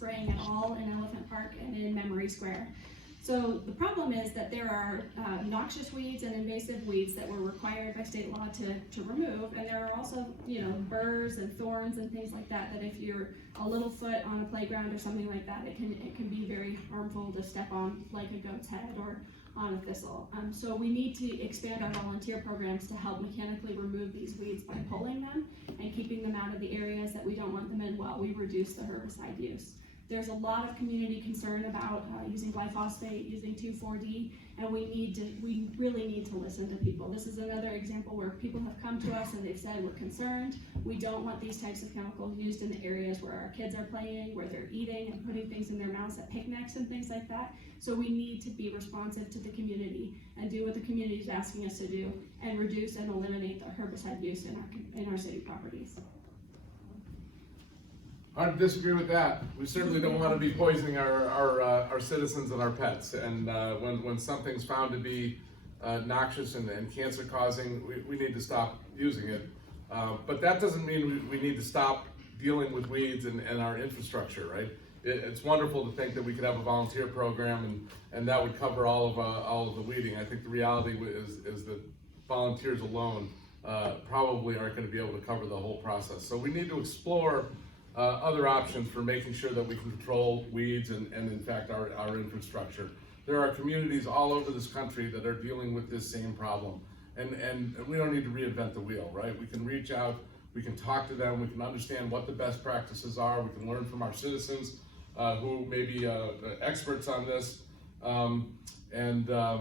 spraying at all in Elephant Park and in Memory Square. So the problem is that there are noxious weeds and invasive weeds that were required by state law to remove, and there are also, burrs and thorns and things like that, that if you're a little foot on a playground or something like that, it can be very harmful to step on, like a goat's head or on a thistle. So we need to expand our volunteer programs to help mechanically remove these weeds by pulling them and keeping them out of the areas that we don't want them in while we reduce the herbicide use. There's a lot of community concern about using glyphosate, using 2,4-D, and we really need to listen to people. This is another example where people have come to us and they've said, we're concerned. We don't want these types of chemicals used in the areas where our kids are playing, where they're eating and putting things in their mouths at picnics and things like that. So we need to be responsive to the community and do what the community is asking us to do and reduce and eliminate the herbicide use in our city properties. I disagree with that. We certainly don't want to be poisoning our citizens and our pets. And when something's found to be noxious and cancer causing, we need to stop using it. But that doesn't mean we need to stop dealing with weeds and our infrastructure, right? It's wonderful to think that we could have a volunteer program and that would cover all of the weeding. I think the reality is that volunteers alone probably aren't going to be able to cover the whole process. So we need to explore other options for making sure that we can control weeds and in fact our infrastructure. There are communities all over this country that are dealing with this same problem, and we don't need to reinvent the wheel, right? We can reach out, we can talk to them, we can understand what the best practices are, we can learn from our citizens who may be experts on this, and I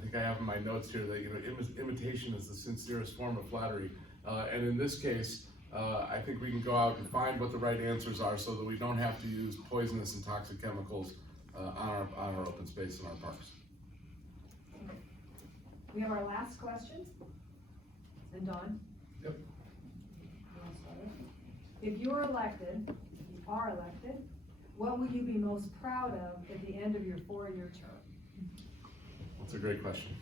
think I have in my notes here that imitation is the sincerest form of flattery, and in this case I think we can go out and find what the right answers are so that we don't have to use poisonous and toxic chemicals on our open space and our parks. We have our last question. And Don? Yep. If you are elected, what will you be most proud of at the end of your 4-year term? That's a great question.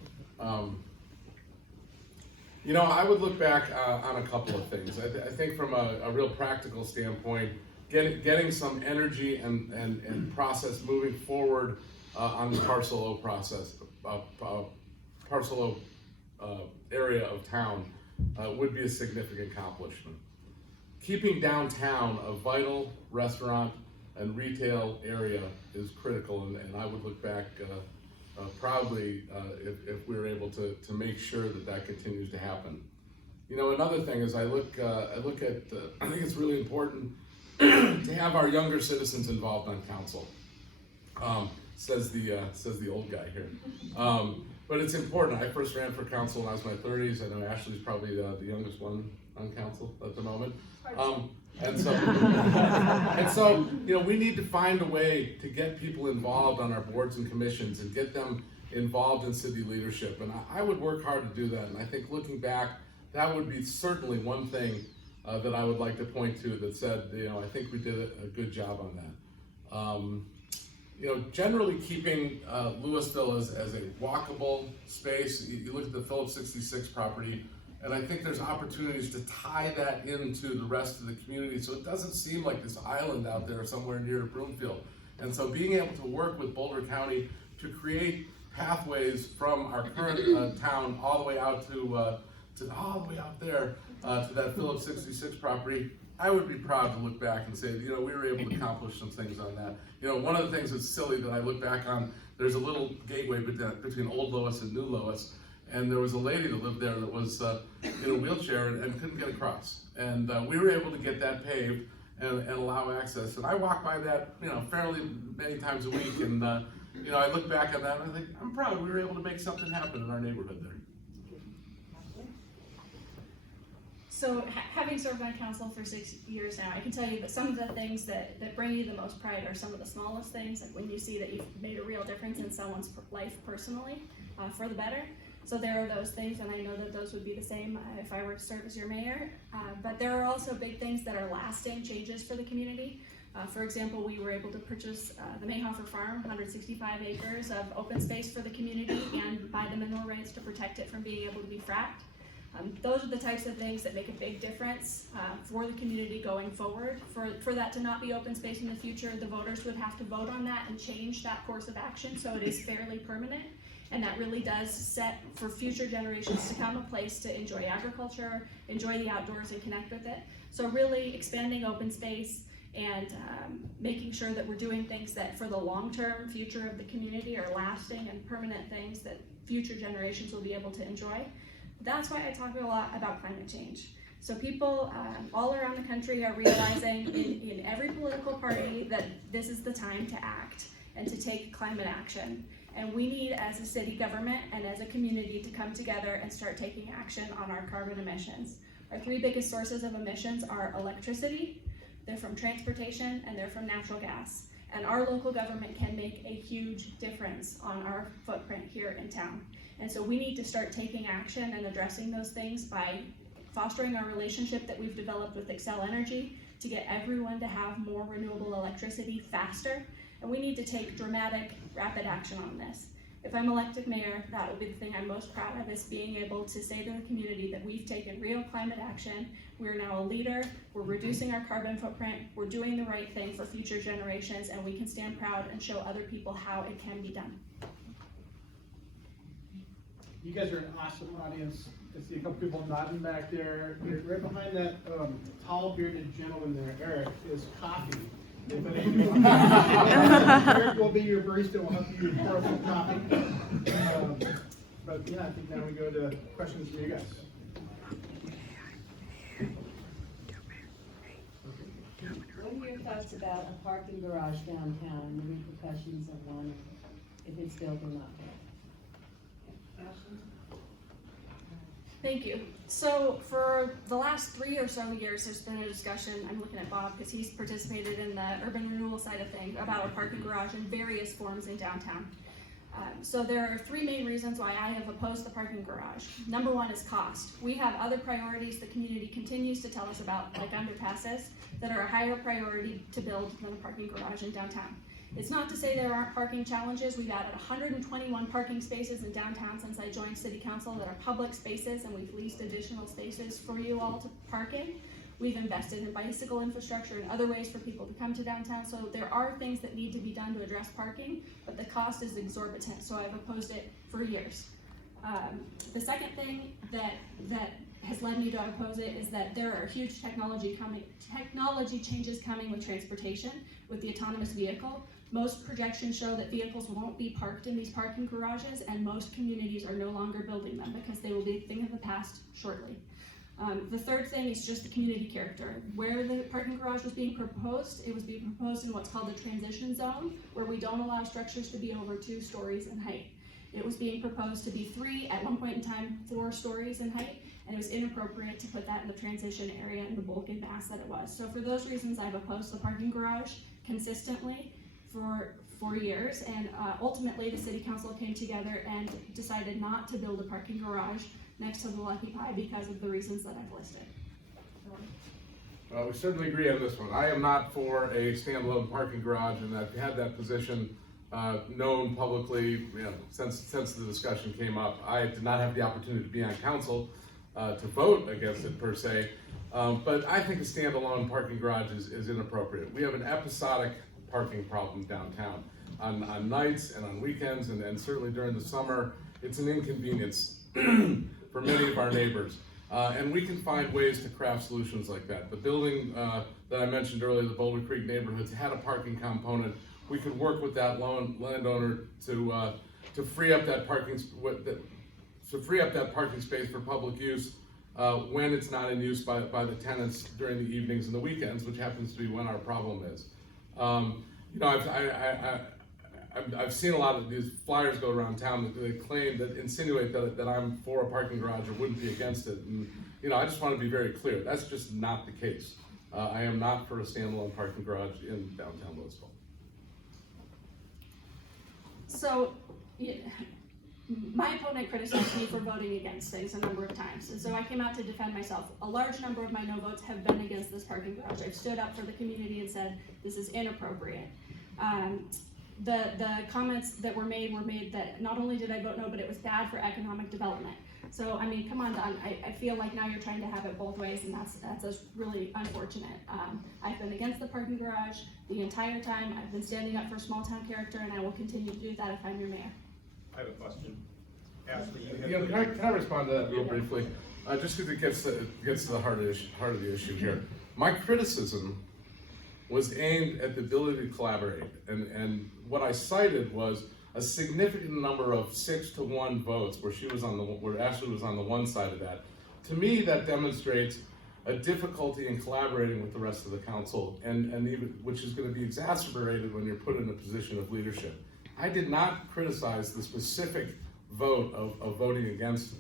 I would look back on a couple of things. I think from a real practical standpoint, getting some energy and process moving forward on the Parcel O process, Parcel O area of town would be a significant accomplishment. Keeping downtown a vital restaurant and retail area is critical, and I would look back proudly if we were able to make sure that continues to happen. Another thing is I look at I think it's really important to have our younger citizens involved on council. Says the old guy here. But it's important. I first ran for council when I was in my 30s. I know Ashley's probably the youngest one on council at the moment. And so, we need to find a way to get people involved on our boards and commissions and get them involved in city leadership. And I would work hard to do that. And I think looking back, that would be certainly one thing that I would like to point to that said, I think we did a good job on that. Generally keeping Louisville as a walkable space. You look at the Phillips 66 property, and I think there's opportunities to tie that into the rest of the community so it doesn't seem like this island out there somewhere near Broomfield. And so being able to work with Boulder County to create pathways from our current town all the way out all the way out there to that Phillips 66 property, I would be proud to look back and say, we were able to accomplish some things on that. One of the things that's silly that I look back on, there's a little gateway between Old Lois and New Lois, and there was a lady that lived there that was in a wheelchair and couldn't get across. And we were able to get that paved and allow access. And I walk by that, fairly many times a week, and I look back at that and I think, I'm proud we were able to make something happen in our neighborhood there. So having served on council for 6 years now, I can tell you that some of the things that bring you the most pride are some of the smallest things, like when you see that you've made a real difference in someone's life personally for the better. So there are those things, and I know that those would be the same if I were to serve as your mayor. But there are also big things that are lasting changes for the community. For example, we were able to purchase the Mayhofer Farm, 165 acres of open space for the community, and buy the mineral rights to protect it from being able to be fracked. Those are the types of things that make a big difference for the community going forward. For that to not be open space in the future, the voters would have to vote on that and change that course of action so it is fairly permanent. And that really does set for future generations to come a place to enjoy agriculture, enjoy the outdoors, and connect with it. So really expanding open space and making sure that we're doing things that for the long-term future of the community are lasting and permanent things that future generations will be able to enjoy. That's why I talk a lot about climate change. So people all around the country are realizing in every political party that this is the time to act and to take climate action. And we need, as a city government and as a community, to come together and start taking action on our carbon emissions. Our three biggest sources of emissions are electricity, they're from transportation, and they're from natural gas. And our local government can make a huge difference on our footprint here in town. And so we need to start taking action and addressing those things by fostering our relationship that we've developed with Xcel Energy to get everyone to have more renewable electricity faster. And we need to take dramatic, rapid action on this. If I'm elected mayor, that will be the thing I'm most proud of, is being able to say to the community that we've taken real climate action. We're now a leader, we're reducing our carbon footprint, we're doing the right thing for future generations, and we can stand proud and show other people how it can be done. You guys are an awesome audience. I see a couple people nodding back there. Right behind that tall bearded gentleman there, Eric, is coffee. If any of you Eric will be your barista, will help you pour up some coffee. But yeah, I think now we go to questions from you guys. What are your thoughts about a parking garage downtown and the repercussions of one if it's built or not built? Thank you. So for the last 3 or so years, there's been a discussion, I'm looking at Bob because he's participated in the urban renewal side of things, about a parking garage in various forms in downtown. So there are 3 main reasons why I have opposed the parking garage. Number 1 is cost. We have other priorities the community continues to tell us about, like underpasses, that are a higher priority to build than a parking garage in downtown. It's not to say there aren't parking challenges. We've added 121 parking spaces in downtown since I joined City Council that are public spaces, and we've leased additional spaces for you all to park in. We've invested in bicycle infrastructure and other ways for people to come to downtown. So there are things that need to be done to address parking, but the cost is exorbitant, so I've opposed it for years. The second thing that has led me to oppose it is that there are huge technology changes coming with transportation, with the autonomous vehicle. Most projections show that vehicles won't be parked in these parking garages, and most communities are no longer building them because they will be a thing of the past shortly. The third thing is just the community character. Where the parking garage was being proposed, it was being proposed in what's called a transition zone, where we don't allow structures to be over 2 stories in height. It was being proposed to be 3, at one point in time 4 stories in height, and it was inappropriate to put that in the transition area in the bulk and mass that it was. So for those reasons, I've opposed the parking garage consistently for 4 years, and ultimately the City Council came together and decided not to build a parking garage next to the Lucky Pie because of the reasons that I've listed. We certainly agree on this one. I am not for a standalone parking garage, and I've had that position known publicly, since the discussion came up. I did not have the opportunity to be on council to vote against it per se, but I think a standalone parking garage is inappropriate. We have an episodic parking problem downtown on nights and on weekends, and certainly during the summer. It's an inconvenience for many of our neighbors. And we can find ways to craft solutions like that. The building that I mentioned earlier, the Boulder Creek neighborhoods, had a parking component. We could work with that landowner to free up that parking space for public use when it's not in use by the tenants during the evenings and the weekends, which happens to be when our problem is. I've seen a lot of these flyers go around town that insinuate that I'm for a parking garage or wouldn't be against it. And I just want to be very clear. That's just not the case. I am not for a standalone parking garage in downtown Louisville. So, my opponent criticized me for voting against things a number of times, and so I came out to defend myself. A large number of my no votes have been against this parking garage. I've stood up for the community and said this is inappropriate. The comments that were made that not only did I vote no, but it was bad for economic development. So, I mean, come on, Don, I feel like now you're trying to have it both ways, and that's just really unfortunate. I've been against the parking garage the entire time. I've been standing up for small town character, and I will continue to do that if I'm your mayor. I have a question. Ashley, you have. Yeah, can I respond to that real briefly? Just because it gets to the heart of the issue here. My criticism was aimed at the ability to collaborate, and what I cited was a significant number of 6-1 votes where Ashley was on the one side of that. To me, that demonstrates a difficulty in collaborating with the rest of the council, and even, which is going to be exacerbated when you're put in a position of leadership. I did not criticize the specific vote of voting against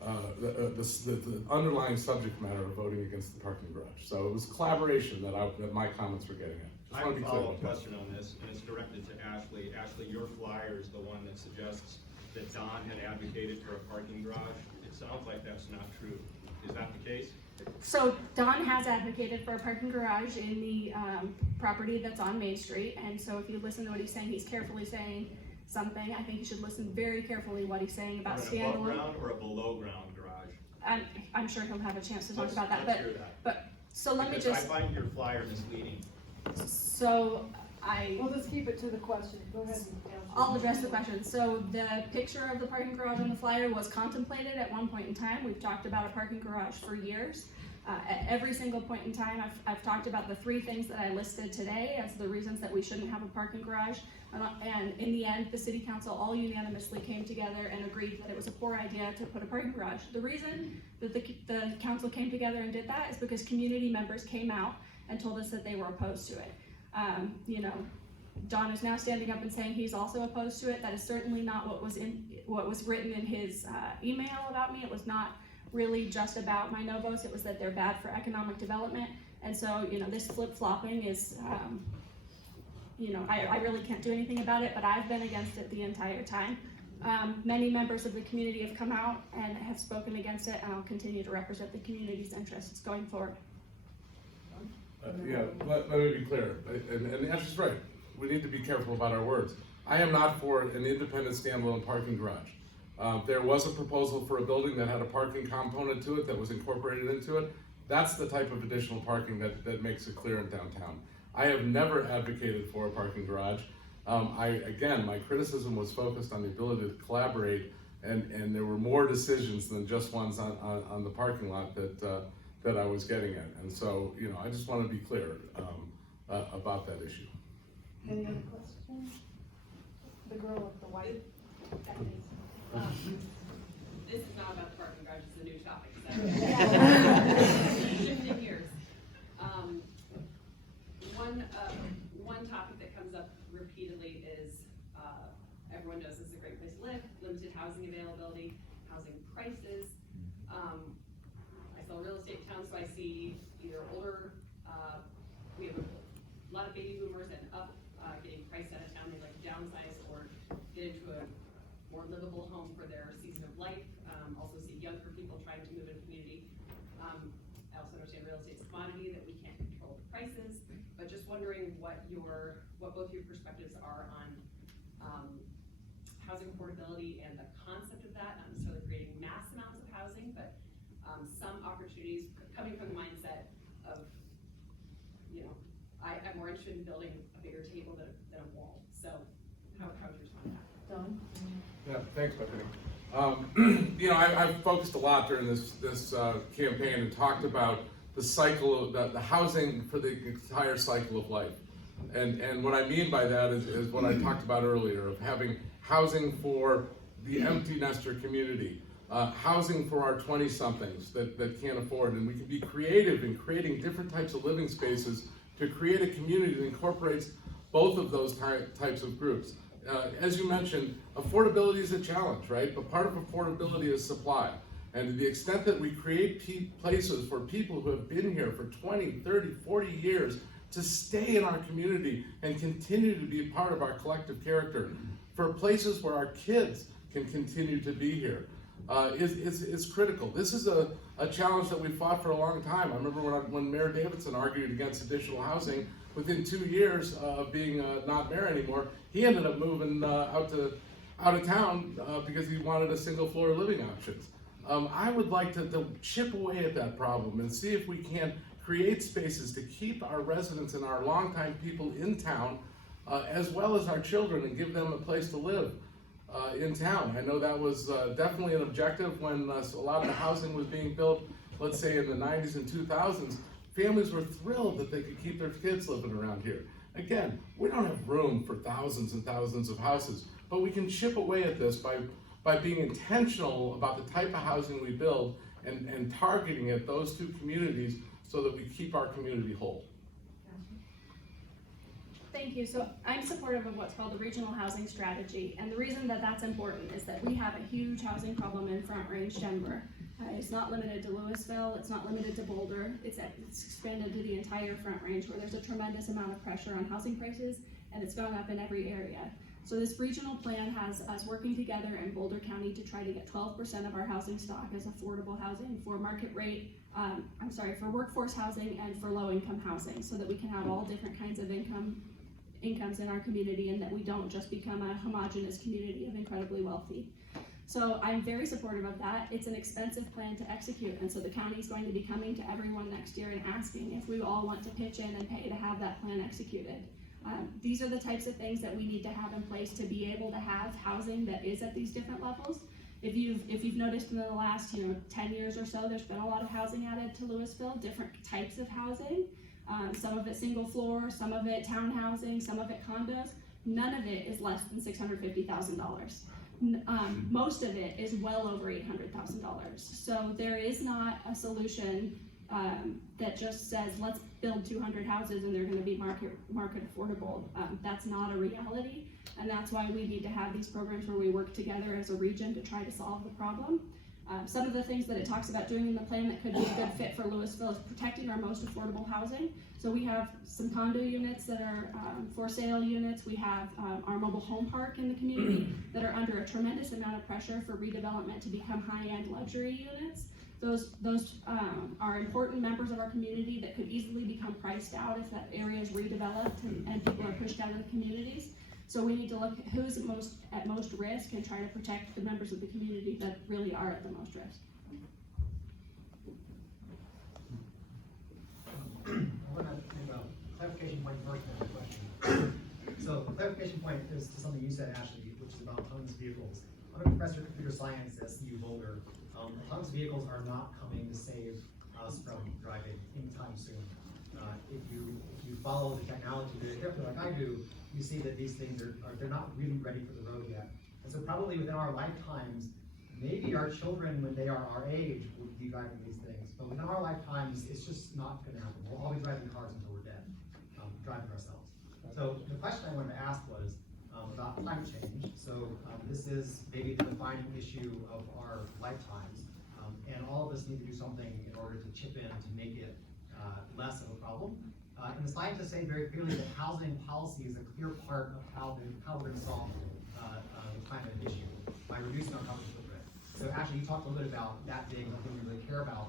the underlying subject matter of voting against the parking garage. So it was collaboration that my comments were getting at. I have a follow-up question on this, and it's directed to Ashley. Ashley, your flyer is the one that suggests that Don had advocated for a parking garage. It sounds like that's not true. Is that the case? So Don has advocated for a parking garage in the property that's on Main Street, and so if you listen to what he's saying, he's carefully saying something. I think you should listen very carefully what he's saying about An above standalone. ground or a below ground garage? I'm sure he'll have a chance to talk Let's about that, hear that. but, so let me Because just, I find your flyer misleading. so We'll just keep it to the question, go ahead and answer. I'll address the question. So the picture of the parking garage on the flyer was contemplated at one point in time. We've talked about a parking garage for years. At every single point in time, I've talked about the 3 things that I listed today as the reasons that we shouldn't have a parking garage. And in the end, the city council all unanimously came together and agreed that it was a poor idea to put a parking garage. The reason that the council came together and did that is because community members came out and told us that they were opposed to it. You know, Don is now standing up and saying he's also opposed to it. That is certainly not what was written in his email about me. It was not really just about my no votes. It was that they're bad for economic development. And so, you know, this flip-flopping is, you know, I really can't do anything about it, but I've been against it the entire time. Many members of the community have come out and have spoken against it, and I'll continue to represent the community's interests going forward. Yeah, let me be clear, and Ashley's right. We need to be careful about our words. I am not for an independent standalone parking garage. There was a proposal for a building that had a parking component to it that was incorporated into it. That's the type of additional parking that makes it clear in downtown. I have never advocated for a parking garage. Again, my criticism was focused on the ability to collaborate, and there were more decisions than just ones on the parking lot that I was getting at. And so, you know, I just want to be clear about that issue. Any other questions? The girl with the white. This is not about the parking garage, it's a new topic, so. Shifting gears. One topic that comes up repeatedly is, everyone knows this is a great place to live, limited housing availability, housing prices. I sell real estate in town, so I see either older, we have a lot of baby boomers and up, getting priced out of town, they like to downsize or get into a more livable home for their season of life. Also see younger people trying to move in a community. I also understand real estate's a commodity that we can't control the prices, but just wondering what both your perspectives are on housing affordability and the concept of that, not necessarily creating mass amounts of housing, but some opportunities coming from the mindset of, you know, I'm more interested in building a bigger table than a wall. So how would you respond to that? Don? Yeah, thanks, Bethany. You know, I've focused a lot during this campaign and talked about the cycle of the housing for the entire cycle of life. And what I mean by that is what I talked about earlier, of having housing for the empty nester community, housing for our 20-somethings that can't afford, and we can be creative in creating different types of living spaces to create a community that incorporates both of those types of groups. As you mentioned, affordability is a challenge, right? But part of affordability is supply. And to the extent that we create places for people who have been here for 20, 30, 40 years to stay in our community and continue to be a part of our collective character, for places where our kids can continue to be here, is critical. This is a challenge that we fought for a long time. I remember when Mayor Davidson argued against additional housing, within 2 years of being not mayor anymore, he ended up moving out of town because he wanted a single floor living options. I would like to chip away at that problem and see if we can create spaces to keep our residents and our longtime people in town, as well as our children, and give them a place to live in town. I know that was definitely an objective when a lot of the housing was being built, let's say in the 90s and 2000s. Families were thrilled that they could keep their kids living around here. Again, we don't have room for thousands and thousands of houses, but we can chip away at this by being intentional about the type of housing we build and targeting at those two communities so that we keep our community whole. Thank you. So I'm supportive of what's called the regional housing strategy, and the reason that that's important is that we have a huge housing problem in Front Range Denver. It's not limited to Louisville, it's not limited to Boulder, it's expanded to the entire Front Range, where there's a tremendous amount of pressure on housing prices, and it's gone up in every area. So this regional plan has us working together in Boulder County to try to get 12% of our housing stock as affordable housing for market rate, for workforce housing and for low income housing, so that we can have all different kinds of incomes in our community, and that we don't just become a homogeneous community of incredibly wealthy. So I'm very supportive of that. It's an expensive plan to execute, and so the county is going to be coming to everyone next year and asking if we all want to pitch in and pay to have that plan executed. These are the types of things that we need to have in place to be able to have housing that is at these different levels. If you've noticed in the last 10 years or so, there's been a lot of housing added to Louisville, different types of housing. Some of it single floor, some of it townhousing, some of it condos. None of it is less than $650,000. Most of it is well over $800,000. So there is not a solution that just says, let's build 200 houses and they're going to be market affordable. That's not a reality, and that's why we need to have these programs where we work together as a region to try to solve the problem. Some of the things that it talks about doing in the plan that could be a good fit for Louisville is protecting our most affordable housing. So we have some condo units that are for sale units. We have our mobile home park in the community that are under a tremendous amount of pressure for redevelopment to become high-end luxury units. Those are important members of our community that could easily become priced out if that area is redeveloped and people are pushed out of the communities. So we need to look at who's at most risk and try to protect the members of the community that really are at the most risk. I want to make a clarification point first on the question. So the clarification point is to something you said, Ashley, which is about autonomous vehicles. I'm a professor of computer science at CU Boulder. Autonomous vehicles are not coming to save us from driving anytime soon. If you follow the technology very carefully like I do, you see that these things they're not really ready for the road yet. And so probably within our lifetimes, maybe our children, when they are our age, will be driving these things. But within our lifetimes, it's just not going to happen. We'll all be driving cars until we're dead, driving ourselves. So the question I wanted to ask was about climate change. So this is maybe the defining issue of our lifetimes. And all of us need to do something in order to chip in to make it less of a problem. And the scientists say very clearly that housing policy is a clear part of how we're going to solve the climate issue by reducing our carbon footprint. So actually, you talked a little bit about that being something we really care about,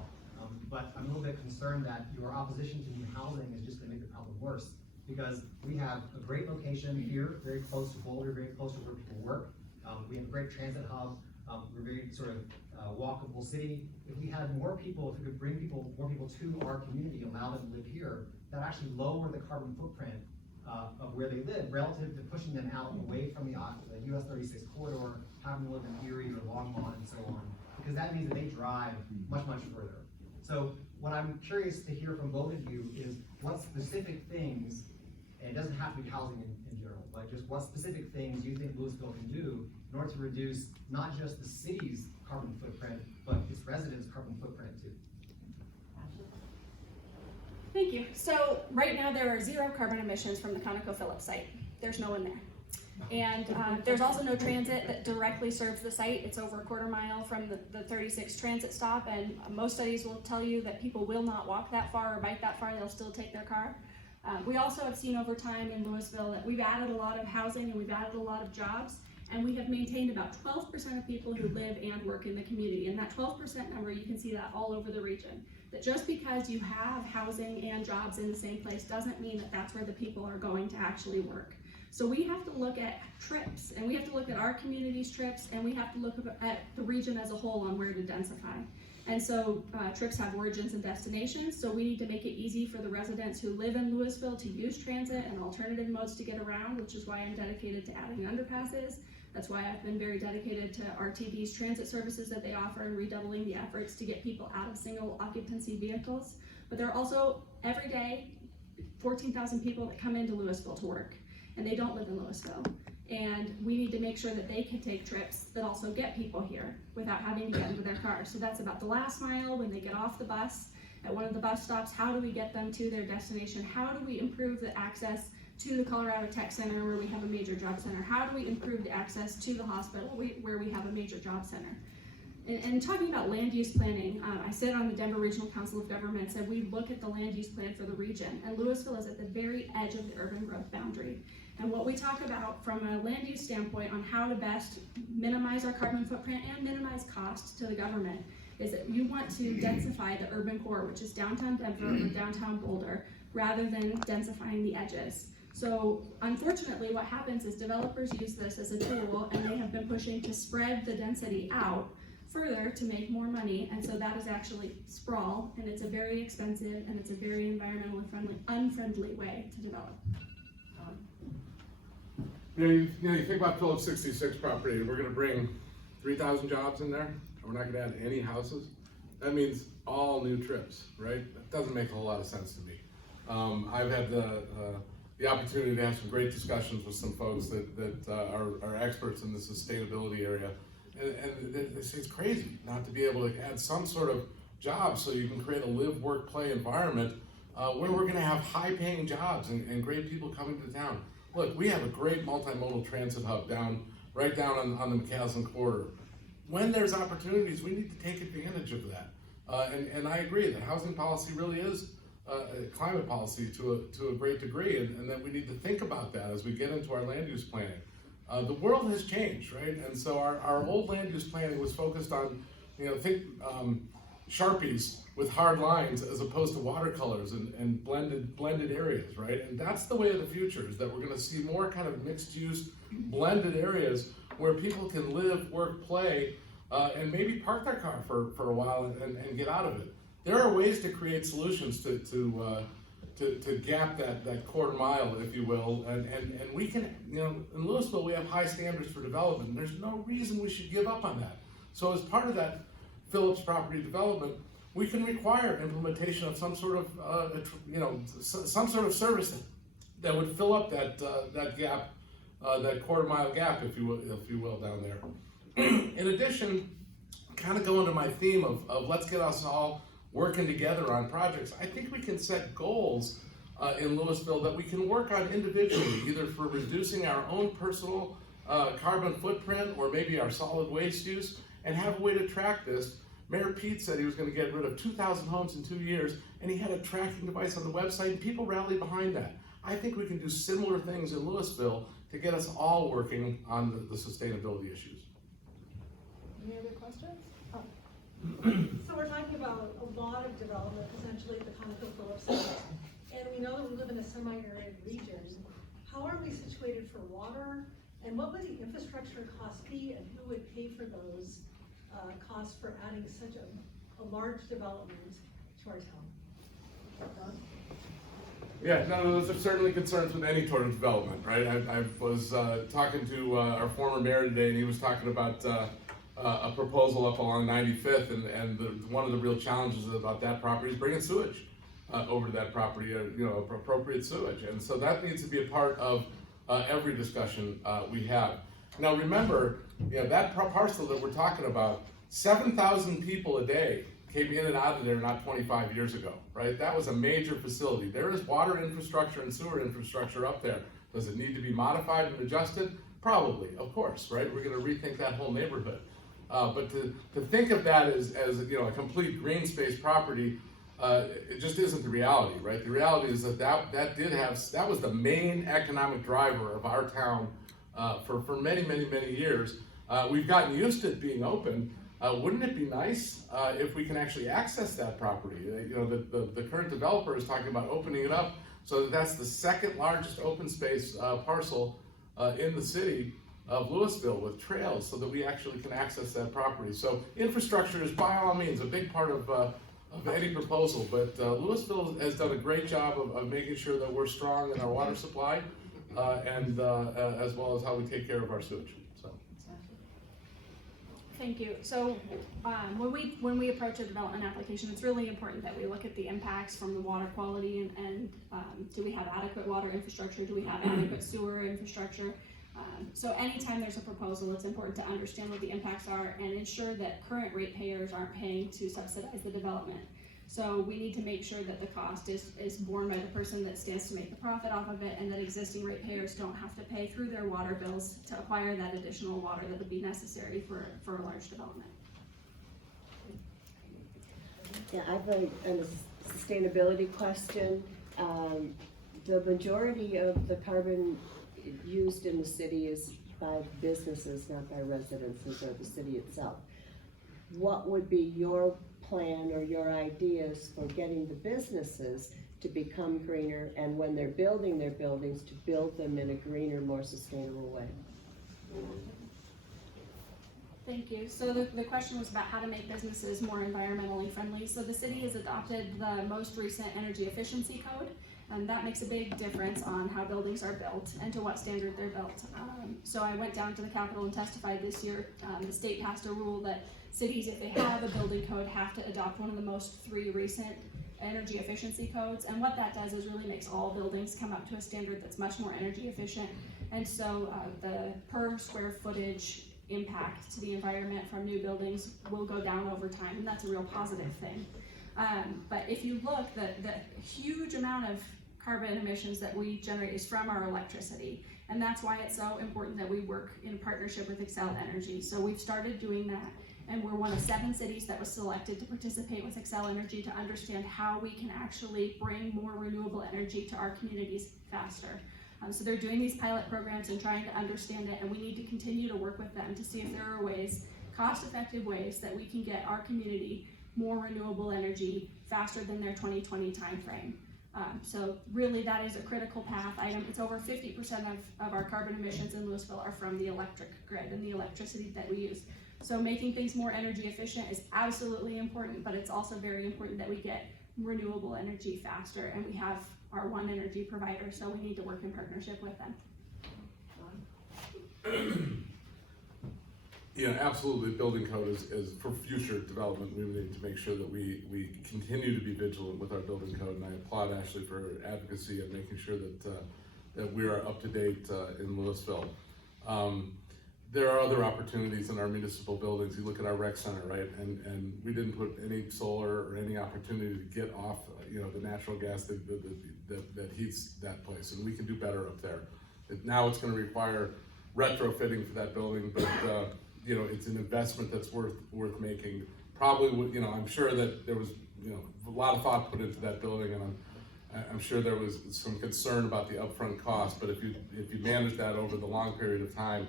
but I'm a little bit concerned that your opposition to new housing is just going to make the problem worse, because we have a great location here, very close to Boulder, very close to where people work. We have a great transit hub. We're a very sort of walkable city. If we had more people, if we could bring more people to our community, allow them to live here, that actually lower the carbon footprint of where they live relative to pushing them out away from the US 36 corridor, having them live in Erie or Longmont and so on, because that means that they drive much, much further. So what I'm curious to hear from both of you is what specific things, and it doesn't have to be housing in general, but just what specific things you think Louisville can do in order to reduce not just the city's carbon footprint, but its residents' carbon footprint too. Thank you. So right now there are 0 carbon emissions from the ConocoPhillips site. There's no one there. And there's also no transit that directly serves the site. It's over a quarter mile from the 36 transit stop, and most studies will tell you that people will not walk that far or bike that far. They'll still take their car. We also have seen over time in Louisville that we've added a lot of housing and we've added a lot of jobs, and we have maintained about 12% of people who live and work in the community. And that 12% number, you can see that all over the region. That just because you have housing and jobs in the same place doesn't mean that that's where the people are going to actually work. So we have to look at trips, and we have to look at our community's trips, and we have to look at the region as a whole on where to densify. And so trips have origins and destinations, so we need to make it easy for the residents who live in Louisville to use transit and alternative modes to get around, which is why I'm dedicated to adding underpasses. That's why I've been very dedicated to RTD's transit services that they offer and redoubling the efforts to get people out of single occupancy vehicles. But there are also, every day, 14,000 people that come into Louisville to work, and they don't live in Louisville. And we need to make sure that they can take trips that also get people here without having to get into their cars. So that's about the last mile when they get off the bus at one of the bus stops. How do we get them to their destination? How do we improve the access to the Colorado Tech Center where we have a major job center? How do we improve the access to the hospital where we have a major job center? And talking about land use planning, I sit on the Denver Regional Council of Governments, and we look at the land use plan for the region. And Louisville is at the very edge of the urban growth boundary. And what we talk about from a land use standpoint on how to best minimize our carbon footprint and minimize cost to the government is that you want to densify the urban core, which is downtown Denver or downtown Boulder, rather than densifying the edges. So unfortunately, what happens is developers use this as a tool, and they have been pushing to spread the density out further to make more money, and so that is actually sprawl, and it's a very expensive and it's a very environmentally unfriendly way to develop. You think about Phillips 66 property, and we're gonna bring 3,000 jobs in there, and we're not gonna add any houses. That means all new trips, right? That doesn't make a whole lot of sense to me. I've had the opportunity to have some great discussions with some folks that are experts in the sustainability area, and they say it's crazy not to be able to add some sort of job so you can create a live, work, play environment where we're gonna have high-paying jobs and great people coming to town. Look, we have a great multimodal transit hub right down on the McCaslin corridor. When there's opportunities, we need to take advantage of that. And I agree that housing policy really is climate policy to a great degree, and that we need to think about that as we get into our land use planning. The world has changed, right? And so our old land use planning was focused on, Sharpies with hard lines as opposed to watercolors and blended areas, right? And that's the way of the future, is that we're gonna see more kind of mixed use, blended areas where people can live, work, play, and maybe park their car for a while and get out of it. There are ways to create solutions to gap that quarter mile, if you will, and we can, in Louisville, we have high standards for development, and there's no reason we should give up on that. So as part of that Phillips property development, we can require implementation of some sort of, some sort of service that would fill up that gap, that quarter mile gap, if you will, down there. In addition, kind of going to my theme of let's get us all working together on projects, I think we can set goals in Louisville that we can work on individually, either for reducing our own personal carbon footprint or maybe our solid waste use, and have a way to track this. Mayor Pete said he was going to get rid of 2,000 homes in 2 years, and he had a tracking device on the website, and people rallied behind that. I think we can do similar things in Louisville to get us all working on the sustainability issues. Any other questions? Oh. So we're talking about a lot of development potentially at the ConocoPhillips site, and we know that we live in a semi-arid region. How are we situated for water, and what would the infrastructure costs be, and who would pay for those costs for adding such a large development to our town? Yeah, no, those are certainly concerns with any sort of development, right? I was talking to our former mayor today, and he was talking about a proposal up along 95th, and one of the real challenges about that property is bringing sewage over to that property, appropriate sewage. And so that needs to be a part of every discussion we have. Now remember, that parcel that we're talking about, 7,000 people a day came in and out of there not 25 years ago, right? That was a major facility. There is water infrastructure and sewer infrastructure up there. Does it need to be modified and adjusted? Probably, of course, right? We're gonna rethink that whole neighborhood. But to think of that as a complete green space property, it just isn't the reality, right? The reality is that was the main economic driver of our town for many, many, many years. We've gotten used to it being open. Wouldn't it be nice if we can actually access that property? The current developer is talking about opening it up So that's the second largest open space parcel in the city of Louisville with trails, so that we actually can access that property. So infrastructure is by all means a big part of any proposal, but Louisville has done a great job of making sure that we're strong in our water supply and as well as how we take care of our sewage. So. Thank you. So when we approach a development application, it's really important that we look at the impacts from the water quality and do we have adequate water infrastructure? Do we have adequate sewer infrastructure? So anytime there's a proposal, it's important to understand what the impacts are and ensure that current ratepayers aren't paying to subsidize the development. So we need to make sure that the cost is borne by the person that stands to make the profit off of it, and that existing ratepayers don't have to pay through their water bills to acquire that additional water that would be necessary for a large development. Yeah, I've a sustainability question. The majority of the carbon used in the city is by businesses, not by residences or the city itself. What would be your plan or your ideas for getting the businesses to become greener, and when they're building their buildings, to build them in a greener, more sustainable way? Thank you. So the question was about how to make businesses more environmentally friendly. So the city has adopted the most recent energy efficiency code, and that makes a big difference on how buildings are built and to what standard they're built. So I went down to the Capitol and testified this year. The state passed a rule that cities, if they have a building code, have to adopt one of the three recent energy efficiency codes. And what that does is really makes all buildings come up to a standard that's much more energy efficient. And so the per square footage impact to the environment from new buildings will go down over time, and that's a real positive thing. But if you look, the huge amount of carbon emissions that we generate is from our electricity, and that's why it's so important that we work in partnership with Xcel Energy. So we've started doing that, and we're one of 7 cities that was selected to participate with Xcel Energy to understand how we can actually bring more renewable energy to our communities faster. So they're doing these pilot programs and trying to understand it, and we need to continue to work with them to see if there are ways, cost-effective ways, that we can get our community more renewable energy faster than their 2020 timeframe. So really that is a critical path item. It's over 50% of our carbon emissions in Louisville are from the electric grid and the electricity that we use. So making things more energy efficient is absolutely important, but it's also very important that we get renewable energy faster, and we have our one energy provider, so we need to work in partnership with them. Yeah, absolutely. Building code is for future development. We need to make sure that we continue to be vigilant with our building code, and I applaud Ashley for her advocacy and making sure that we are up to date in Louisville. There are other opportunities in our municipal buildings. You look at our rec center, right? And we didn't put any solar or any opportunity to get off, the natural gas that heats that place, and we can do better up there. Now it's going to require retrofitting for that building, but it's an investment that's worth making. Probably, I'm sure that there was, a lot of thought put into that building, and I'm sure there was some concern about the upfront cost. But if you manage that over the long period of time,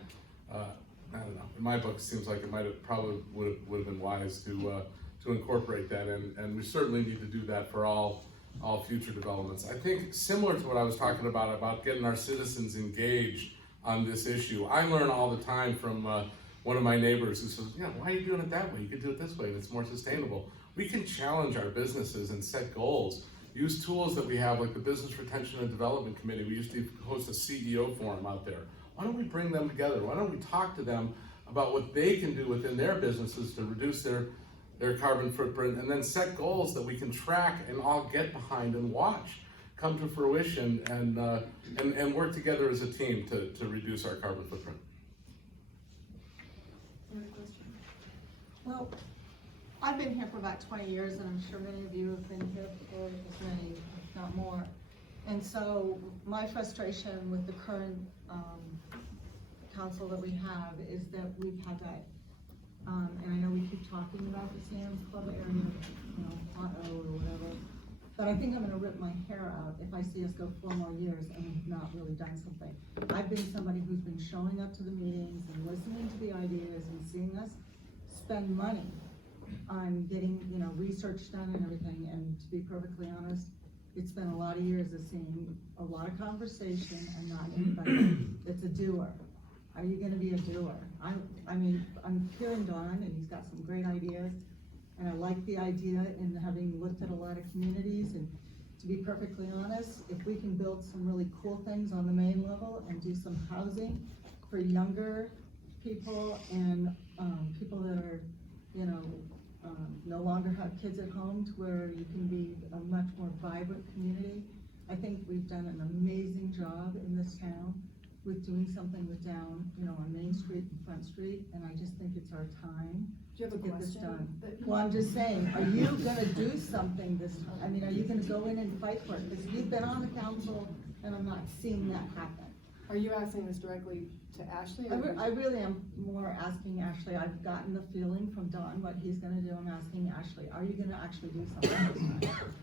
I don't know. In my book, it seems like it would have been wise to incorporate that, and we certainly need to do that for all future developments. I think similar to what I was talking about getting our citizens engaged on this issue. I learn all the time from one of my neighbors who says, why are you doing it that way? You could do it this way, and it's more sustainable. We can challenge our businesses and set goals. Use tools that we have, like the Business Retention and Development Committee. We used to host a CEO forum out there. Why don't we bring them together? Why don't we talk to them about what they can do within their businesses to reduce their carbon footprint, and then set goals that we can track and all get behind and watch come to fruition, and work together as a team to reduce our carbon footprint. Well, I've been here for about 20 years, and I'm sure many of you have been here for as many, if not more. And so my frustration with the current council that we have is that we've had that, and I know we keep talking about the Sam's Club area, or whatever, but I think I'm gonna rip my hair out if I see us go 4 more years and we've not really done something. I've been somebody who's been showing up to the meetings and listening to the ideas and seeing us spend money on getting, research done and everything, and to be perfectly honest, it's been a lot of years of seeing a lot of conversation and not anybody that's a doer. Are you gonna be a doer? I mean, I'm hearing Don, and he's got some great ideas, and I like the idea in having looked at a lot of communities, and to be perfectly honest, if we can build some really cool things on the main level and do some housing for younger people and, people that are, no longer have kids at home, to where you can be a much more vibrant community. I think we've done an amazing job in this town with doing something with down, on Main Street and Front Street, and I just think it's our time Do you have to a get this question? done. Well, I'm just saying, are you gonna do something this time? I mean, are you gonna go in and fight for it? Because you've been on the council, and I'm not seeing that happen. Are you asking this directly to Ashley? or- I really am more asking Ashley. I've gotten the feeling from Don what he's gonna do. I'm asking Ashley, are you gonna actually do something this time?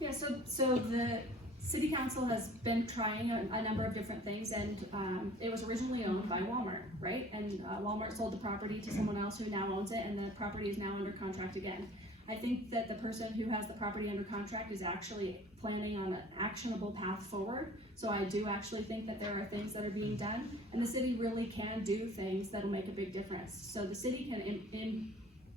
Yeah, so the city council has been trying a number of different things, and it was originally owned by Walmart, right? And Walmart sold the property to someone else who now owns it, and the property is now under contract again. I think that the person who has the property under contract is actually planning on an actionable path forward. So I do actually think that there are things that are being done, and the city really can do things that'll make a big difference. So the city can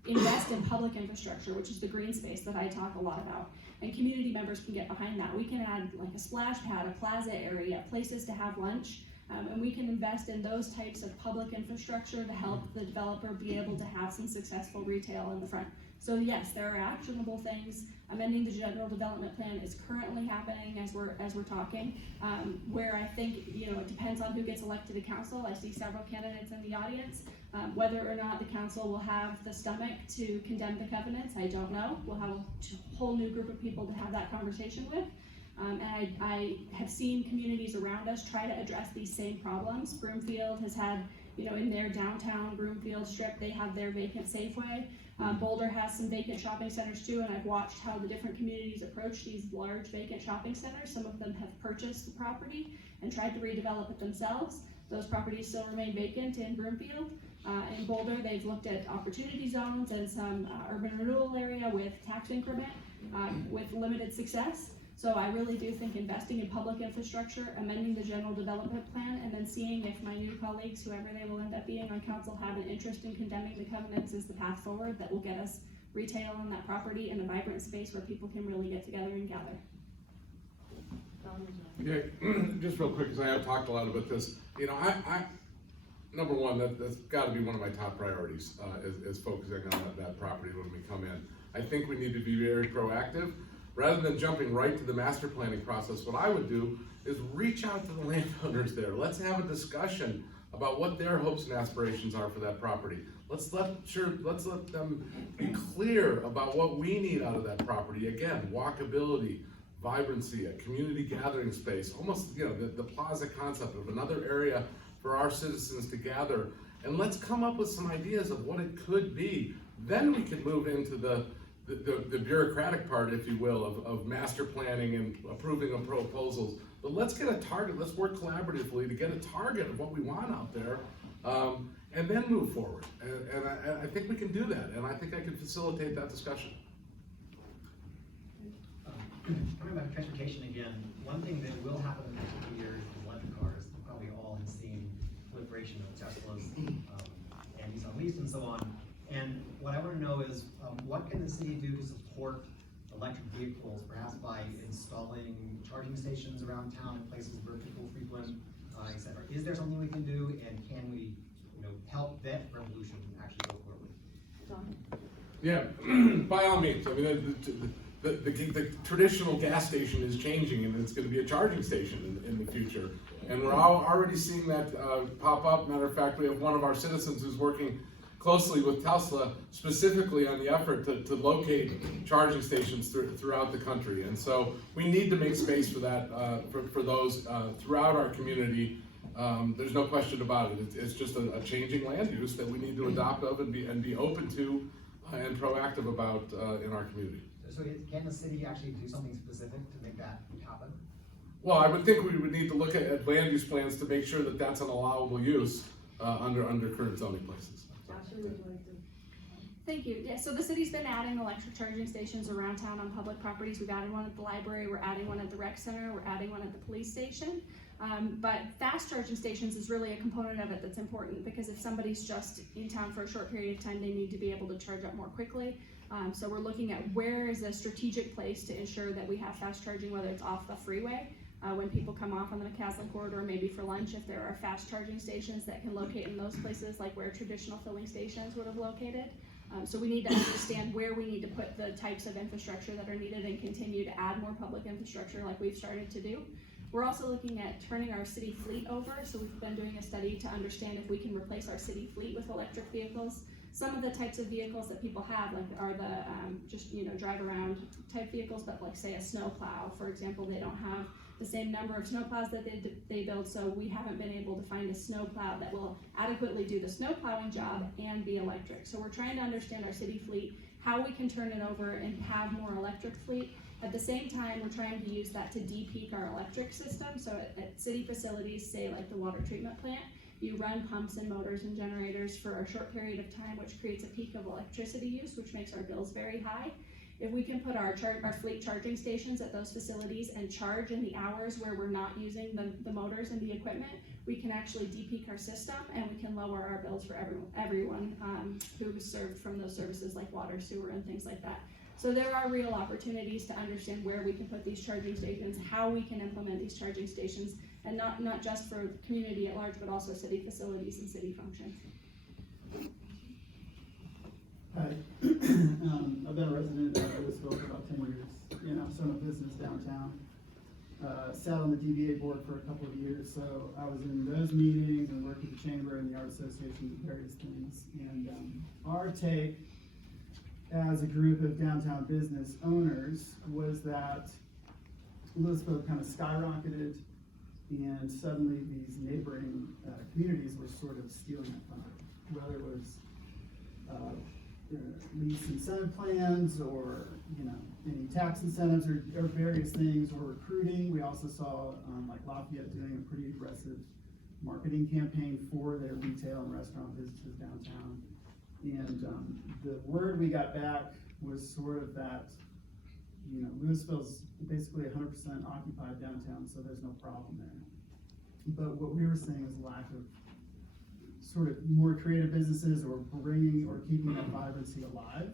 invest in public infrastructure, which is the green space that I talk a lot about. And community members can get behind that. We can add like a splash pad, a plaza area, places to have lunch, and we can invest in those types of public infrastructure to help the developer be able to have some successful retail in the front. So yes, there are actionable things. Amending the general development plan is currently happening as we're talking, where I think, it depends on who gets elected to council. I see several candidates in the audience. Whether or not the council will have the stomach to condemn the covenants, I don't know. We'll have a whole new group of people to have that conversation with. And I have seen communities around us try to address these same problems. Broomfield has had, in their downtown Broomfield strip, they have their vacant Safeway. Boulder has some vacant shopping centers too, and I've watched how the different communities approach these large vacant shopping centers. Some of them have purchased the property and tried to redevelop it themselves. Those properties still remain vacant in Broomfield. In Boulder, they've looked at opportunity zones and some urban renewal area with tax increment with limited success. So I really do think investing in public infrastructure, amending the general development plan, and then seeing if my new colleagues, whoever they will end up being on council, have an interest in condemning the covenants is the path forward that will get us retail on that property in a vibrant space where people can really get together and gather. Yeah, just real quick, because I have talked a lot about this. I number one, that's got to be one of my top priorities, is focusing on that property when we come in. I think we need to be very proactive. Rather than jumping right to the master planning process, what I would do is reach out to the landowners there. Let's have a discussion about what their hopes and aspirations are for that property. Let's let them be clear about what we need out of that property. Again, walkability, vibrancy, a community gathering space, almost the plaza concept of another area for our citizens to gather. And let's come up with some ideas of what it could be. Then we can move into the bureaucratic part, if you will, of master planning and approving of proposals. But let's get a target, let's work collaboratively to get a target of what we want out there, and then move forward. And I think we can do that, and I think I can facilitate that discussion. Talking about transportation again, one thing that will happen in the next few years is electric cars. You've probably all have seen proliferation of Teslas, and Nissan Leafs and so on. And what I want to know is, what can the city do to support electric vehicles, perhaps by installing charging stations around town in places where people frequent, et cetera? Is there something we can do, and can we, help that revolution actually go forward? Don? Yeah, by all means. I mean, the traditional gas station is changing, and it's going to be a charging station in the future. And we're already seeing that pop up. Matter of fact, we have one of our citizens who's working closely with Tesla, specifically on the effort to locate charging stations throughout the country. And so we need to make space for that, for those throughout our community. There's no question about it. It's just a changing land use that we need to adopt of and be open to and proactive about in our community. So can the city actually do something specific to make that happen? Well, I would think we would need to look at land use plans to make sure that that's an allowable use under current zoning places. Joshua, would you like to? Thank you. Yeah, so the city's been adding electric charging stations around town on public properties. We've added one at the library, we're adding one at the rec center, we're adding one at the police station. But fast charging stations is really a component of it that's important, because if somebody's just in town for a short period of time, they need to be able to charge up more quickly. So we're looking at where is a strategic place to ensure that we have fast charging, whether it's off the freeway, when people come off on the McCaslin corridor, maybe for lunch, if there are fast charging stations that can locate in those places, like where traditional filling stations would have located. So we need to understand where we need to put the types of infrastructure that are needed and continue to add more public infrastructure like we've started to do. We're also looking at turning our city fleet over, so we've been doing a study to understand if we can replace our city fleet with electric vehicles. Some of the types of vehicles that people have, like, are the just, you know, drive around type vehicles, but like say a snow plow, for example, they don't have the same number of snow plows that they build, so we haven't been able to find a snow plow that will adequately do the snow plowing job and be electric. So we're trying to understand our city fleet, how we can turn it over and have more electric fleet. At the same time, we're trying to use that to de-peak our electric system. So at city facilities, say like the water treatment plant, you run pumps and motors and generators for a short period of time, which creates a peak of electricity use, which makes our bills very high. If we can put our fleet charging stations at those facilities and charge in the hours where we're not using the motors and the equipment, we can actually de-peak our system, and we can lower our bills for everyone who's served from those services like water, sewer, and things like that. So there are real opportunities to understand where we can put these charging stations, how we can implement these charging stations, and not just for the community at large, but also city facilities and city functions. Hi, I've been a resident of Louisville for about 10 years, and I've started a business downtown. Sat on the DBA board for a couple of years, so I was in those meetings and worked with the chamber and the art association and various things. And our take as a group of downtown business owners was that Louisville kind of skyrocketed, and suddenly these neighboring communities were sort of stealing that thunder, whether it was lease incentive plans, or any tax incentives, or various things, or recruiting. We also saw like Lafayette doing a pretty aggressive marketing campaign for their retail and restaurant businesses downtown. And the word we got back was sort of that, Louisville's basically 100% occupied downtown, so there's no problem there. But what we were seeing is lack of sort of more creative businesses, or bringing or keeping that vibrancy alive.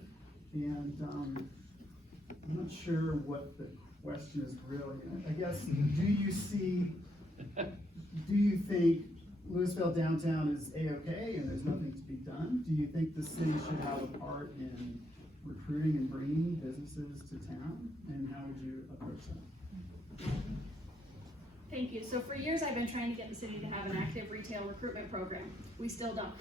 And I'm not sure what the question is really. I guess, do you think Louisville downtown is A-okay and there's nothing to be done? Do you think the city should have a part in recruiting and bringing businesses to town? And how would you approach that? Thank you. So for years, I've been trying to get the city to have an active retail recruitment program. We still don't.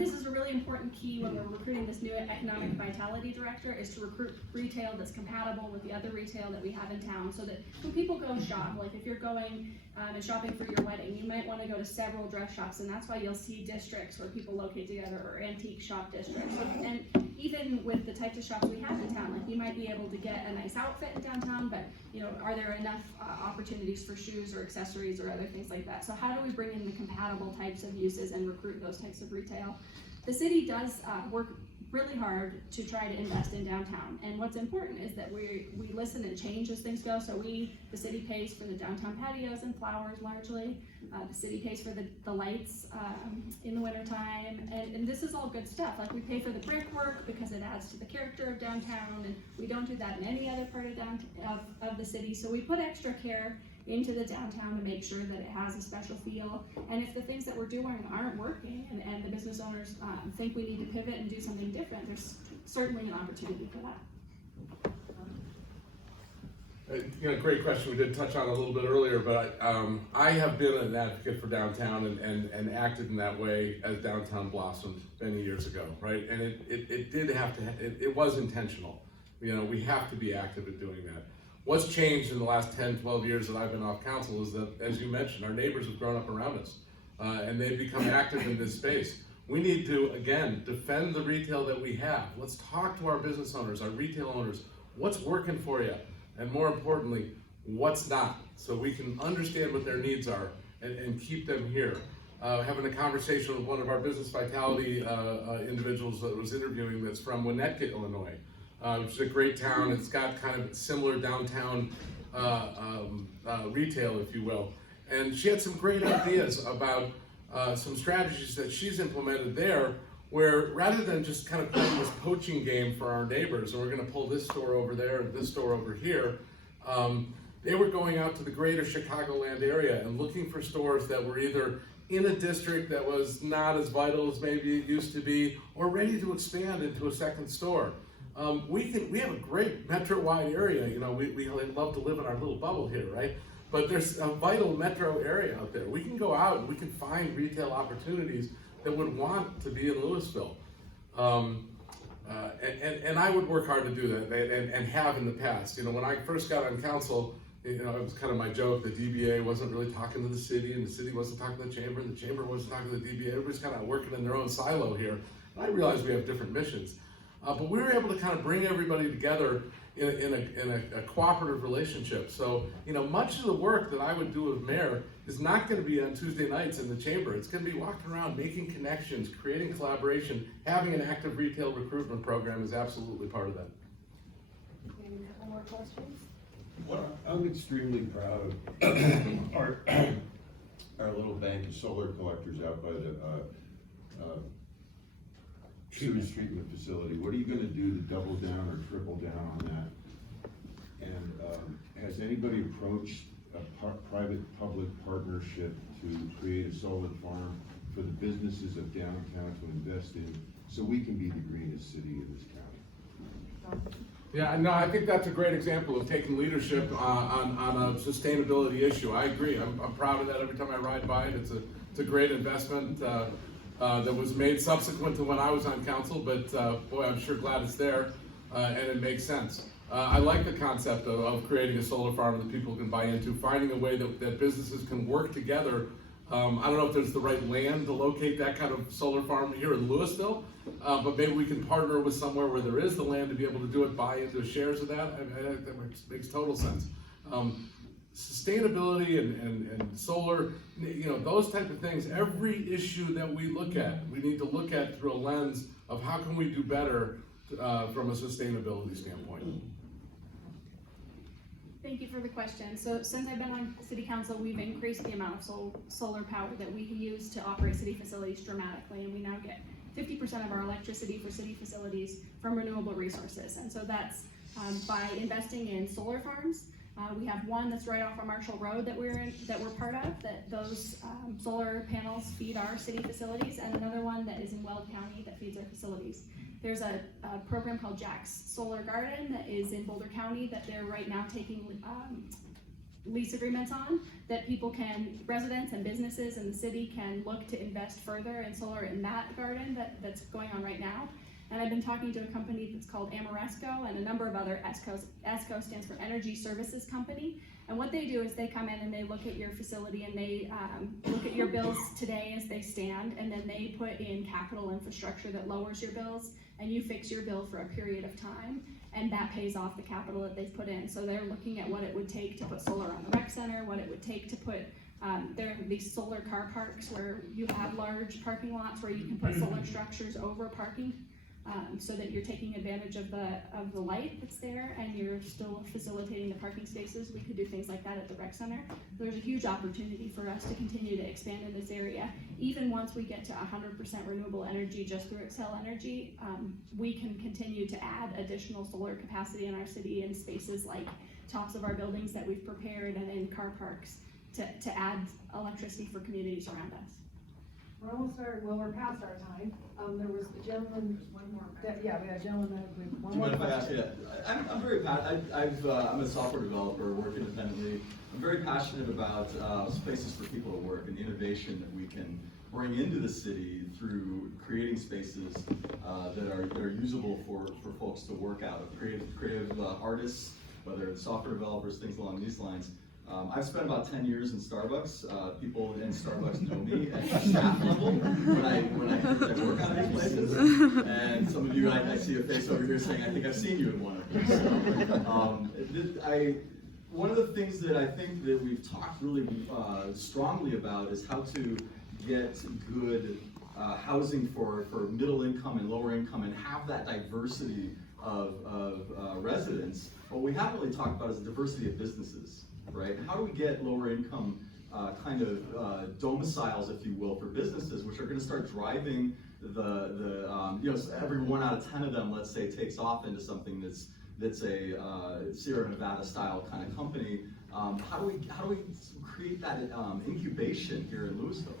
This is a really important key when we're recruiting this new economic vitality director, is to recruit retail that's compatible with the other retail that we have in town, so that when people go shop, like if you're going and shopping for your wedding, you might want to go to several dress shops, and that's why you'll see districts where people locate together, or antique shop districts. And even with the types of shops we have in town, like you might be able to get a nice outfit in downtown, but are there enough opportunities for shoes or accessories or other things like that? So how do we bring in the compatible types of uses and recruit those types of retail? The city does work really hard to try to invest in downtown, and what's important is that we listen and change as things go. So the city pays for the downtown patios and flowers largely. The city pays for the lights in the wintertime, and this is all good stuff. Like, we pay for the brickwork because it adds to the character of downtown, and we don't do that in any other part of the city. So we put extra care into the downtown to make sure that it has a special feel. And if the things that we're doing aren't working, and the business owners think we need to pivot and do something different, there's certainly an opportunity for that. Great question. We did touch on it a little bit earlier, but I have been an advocate for downtown and acted in that way as downtown blossomed many years ago, right? And it did have to, it was intentional. We have to be active at doing that. What's changed in the last 10, 12 years that I've been off council is that, as you mentioned, our neighbors have grown up around us, and they've become active in this space. We need to, again, defend the retail that we have. Let's talk to our business owners, our retail owners. What's working for you? And more importantly, what's not? So we can understand what their needs are and keep them here. having a conversation with one of our business vitality individuals that was interviewing that's from Winnetka, Illinois, which is a great town. It's got kind of similar downtown retail, if you will. And she had some great ideas about some strategies that she's implemented there, where rather than just kind of playing this poaching game for our neighbors, and we're gonna pull this store over there and this store over here, they were going out to the greater Chicagoland area and looking for stores that were either in a district that was not as vital as maybe it used to be, or ready to expand into a second store. We have a great metro-wide area. You know, we love to live in our little bubble here, right? But there's a vital metro area out there. We can go out and we can find retail opportunities that would want to be in Louisville. And I would work hard to do that, and have in the past. You know, when I first got on council, you know, it was kind of my joke, the DBA wasn't really talking to the city, and the city wasn't talking to the chamber, and the chamber wasn't talking to the DBA. Everybody's kind of working in their own silo here. And I realized we have different missions. But we were able to kind of bring everybody together in a cooperative relationship. So, you know, much of the work that I would do as mayor is not going to be on Tuesday nights in the chamber. It's going to be walking around, making connections, creating collaboration. Having an active retail recruitment program is absolutely part of that. Maybe a couple more questions? Well, I'm extremely proud of our little bank of solar collectors out by the sewage treatment facility. What are you gonna do to double down or triple down on that? And has anybody approached a private-public partnership to create a solar farm for the businesses of downtown to invest in, so we can be the greenest city in this county? Yeah, no, I think that's a great example of taking leadership on a sustainability issue. I agree. I'm proud of that every time I ride by it. It's a great investment that was made subsequent to when I was on council, but boy, I'm sure glad it's there and it makes sense. I like the concept of creating a solar farm that people can buy into, finding a way that businesses can work together. I don't know if there's the right land to locate that kind of solar farm here in Louisville, but maybe we can partner with somewhere where there is the land to be able to do it, buy into shares of that. That makes total sense. Sustainability and solar, you know, those type of things, every issue that we look at, we need to look at through a lens of how can we do better from a sustainability standpoint. Thank you for the question. So since I've been on city council, we've increased the amount of solar power that we use to operate city facilities dramatically, and we now get 50% of our electricity for city facilities from renewable resources. And so that's by investing in solar farms. We have one that's right off of Marshall Road that we're part of, that those solar panels feed our city facilities, and another one that is in Weld County that feeds our facilities. There's a program called Jack's Solar Garden that is in Boulder County that they're right now taking lease agreements on, that residents and businesses in the city can look to invest further in solar in that garden that's going on right now. And I've been talking to a company that's called Amoresco and a number of other ESCOs. ESCO stands for Energy Services Company. And what they do is they come in and they look at your facility and they look at your bills today as they stand, and then they put in capital infrastructure that lowers your bills, and you fix your bill for a period of time, and that pays off the capital that they've put in. So they're looking at what it would take to put solar on the rec center, what it would take to put there are these solar car parks where you have large parking lots where you can put solar structures over parking. So that you're taking advantage of the light that's there, and you're still facilitating the parking spaces. We could do things like that at the rec center. There's a huge opportunity for us to continue to expand in this area. Even once we get to 100% renewable energy just through Excel Energy, we can continue to add additional solar capacity in our city in spaces like tops of our buildings that we've prepared and in car parks to add electricity for communities around us. We're almost there, well, we're past our time. There was a gentleman, one more. Yeah, we had a gentleman with one more question. I'm very passionate. I'm a software developer, work independently. I'm very passionate about spaces for people to work and the innovation that we can bring into the city through creating spaces that are usable for folks to work out of, creative artists, whether it's software developers, things along these lines. I've spent about 10 years in Starbucks. People in Starbucks know me at the staff level when I work on these places. And some of you, I see a face over here saying, I think I've seen you in one of these. So, one of the things that I think that we've talked really strongly about is how to get good housing for middle income and lower income and have that diversity of residents, what we haven't really talked about is the diversity of businesses, right? How do we get lower income kind of domiciles, if you will, for businesses, which are going to start driving you know, every 1 out of 10 of them, let's say, takes off into something that's a Sierra Nevada style kind of company. How do we create that incubation here in Louisville?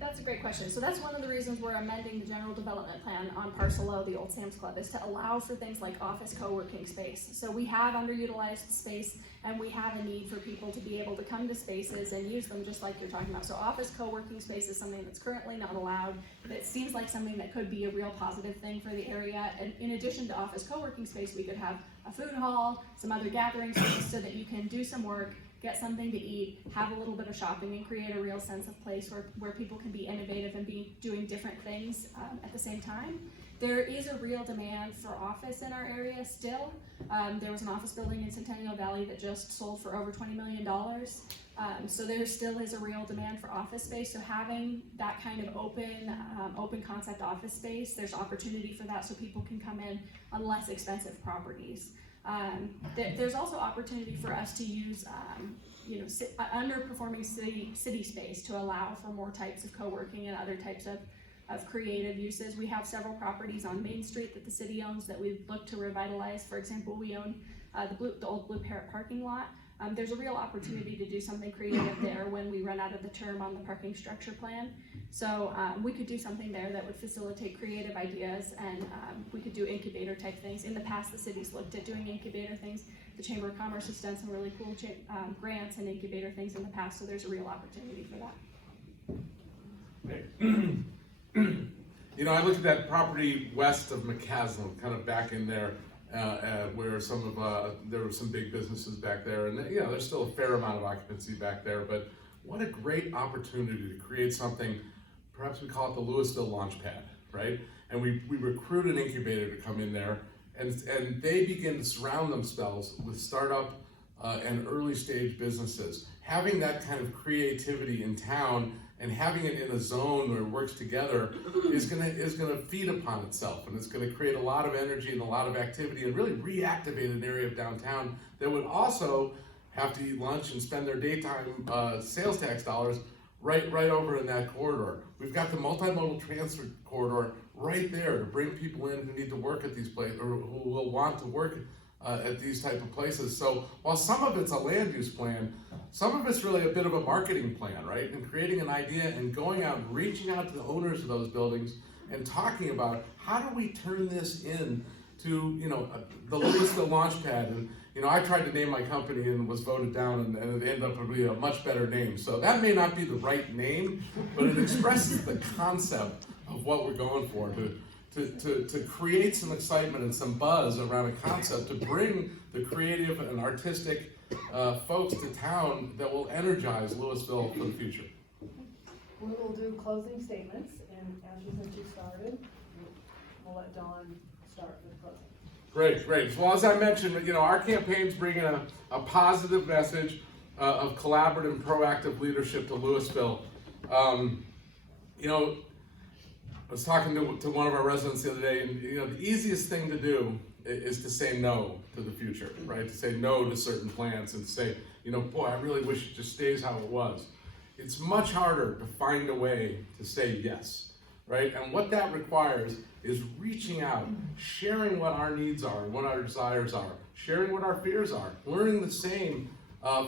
That's a great question. So that's one of the reasons we're amending the general development plan on Parcel O, the old Sam's Club, is to allow for things like office co-working space. So we have underutilized space, and we have a need for people to be able to come to spaces and use them just like you're talking about. So office co-working space is something that's currently not allowed, but it seems like something that could be a real positive thing for the area. And in addition to office co-working space, we could have a food hall, some other gathering space so that you can do some work, get something to eat, have a little bit of shopping, and create a real sense of place where people can be innovative and be doing different things at the same time. There is a real demand for office in our area still. There was an office building in Centennial Valley that just sold for over $20 million. So there still is a real demand for office space. So having that kind of open concept office space, there's opportunity for that so people can come in on less expensive properties. There's also opportunity for us to use you know, underperforming city space to allow for more types of co-working and other types of creative uses. We have several properties on Main Street that the city owns that we'd look to revitalize. For example, we own the old Blue Parrot parking lot. There's a real opportunity to do something creative there when we run out of the term on the parking structure plan. So we could do something there that would facilitate creative ideas, and we could do incubator type things. In the past, the city's looked at doing incubator things. The Chamber of Commerce has done some really cool grants and incubator things in the past, so there's a real opportunity for that. You know, I looked at that property west of McCaslin, kind of back in there, where some of there were some big businesses back there, and you know, there's still a fair amount of occupancy back there. But what a great opportunity to create something. Perhaps we call it the Louisville Launchpad, right? And we recruit an incubator to come in there, and they begin to surround themselves with startup and early stage businesses. Having that kind of creativity in town and having it in a zone where it works together is gonna feed upon itself, and it's gonna create a lot of energy and a lot of activity and really reactivate an area of downtown that would also have to eat lunch and spend their daytime sales tax dollars right over in that corridor. We've got the multimodal transfer corridor right there to bring people in who need to work at these places or who will want to work at these type of places. So while some of it's a land use plan, some of it's really a bit of a marketing plan, right? And creating an idea and going out and reaching out to the owners of those buildings and talking about how do we turn this in to, you know, the Louisville Launchpad. And, you know, I tried to name my company and was voted down, and it ended up to be a much better name. So that may not be the right name, but it expresses the concept of what we're going for, to create some excitement and some buzz around a concept, to bring the creative and artistic folks to town that will energize Louisville for the future. We will do closing statements, and Ashley, since you started, we'll let Dawn start with closing. Great. Well, as I mentioned, you know, our campaign's bringing a positive message of collaborative, proactive leadership to Louisville. You know, I was talking to one of our residents the other day, and you know, the easiest thing to do is to say no to the future, right? To say no to certain plans and to say, you know, boy, I really wish it just stays how it was. It's much harder to find a way to say yes, right? And what that requires is reaching out, sharing what our needs are, what our desires are, sharing what our fears are, learning the same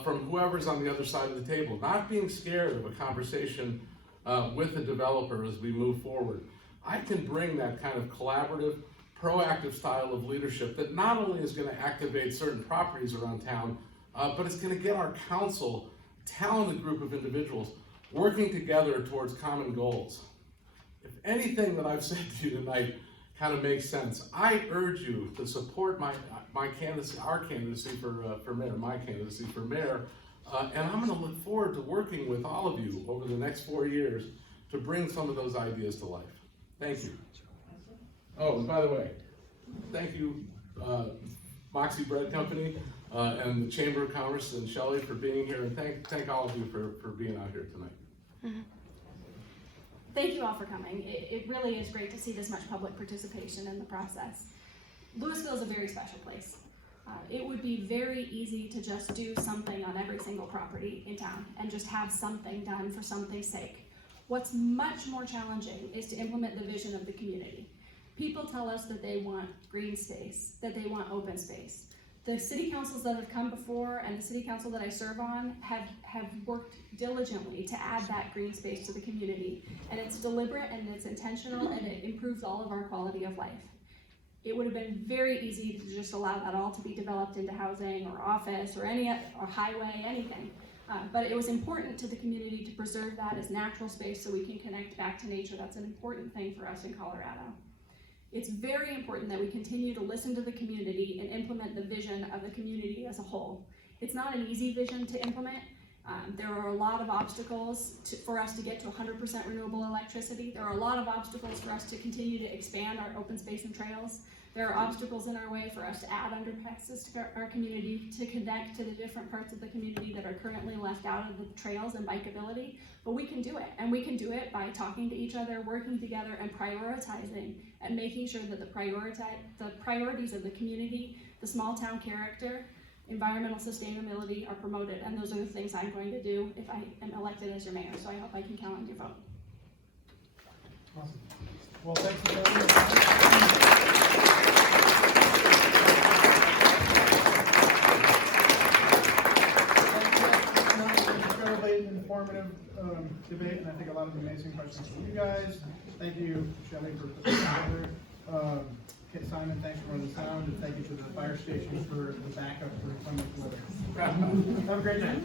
from whoever's on the other side of the table, not being scared of a conversation with the developer as we move forward. I can bring that kind of collaborative, proactive style of leadership that not only is going to activate certain properties around town, but it's going to get our council, talented group of individuals, working together towards common goals. If anything that I've said to you tonight kind of makes sense, I urge you to support my candidacy, our candidacy for mayor, my candidacy for mayor, and I'm going to look forward to working with all of you over the next 4 years to bring some of those ideas to life. Thank you. Oh, and by the way, thank you, Moxie Bread Company. and the Chamber of Commerce and Shelly for being here, and thank all of you for being out here tonight. Thank you all for coming. It really is great to see this much public participation in the process. Louisville is a very special place. It would be very easy to just do something on every single property in town and just have something done for something's sake. What's much more challenging is to implement the vision of the community. People tell us that they want green space, that they want open space. The city councils that have come before and the city council that I serve on have worked diligently to add that green space to the community. And it's deliberate and it's intentional and it improves all of our quality of life. It would have been very easy to just allow that all to be developed into housing or office or or highway, anything. But it was important to the community to preserve that as natural space so we can connect back to nature. That's an important thing for us in Colorado. It's very important that we continue to listen to the community and implement the vision of the community as a whole. It's not an easy vision to implement. There are a lot of obstacles for us to get to 100% renewable electricity. There are a lot of obstacles for us to continue to expand our open space and trails. There are obstacles in our way for us to add underpasses to our community, to connect to the different parts of the community that are currently left out of the trails and bikeability. But we can do it, and we can do it by talking to each other, working together, and prioritizing, and making sure that the priorities of the community, the small town character, environmental sustainability are promoted, and those are the things I'm going to do if I am elected as your mayor, so I hope I can count on your vote. Awesome. Well, thanks for joining us. Incredibly informative debate, and I think a lot of amazing questions from you guys. Thank you, Shelly, for putting it together. Simon, thanks for running the sound, and thank you to the fire station for the backup for the weather. Have a great night.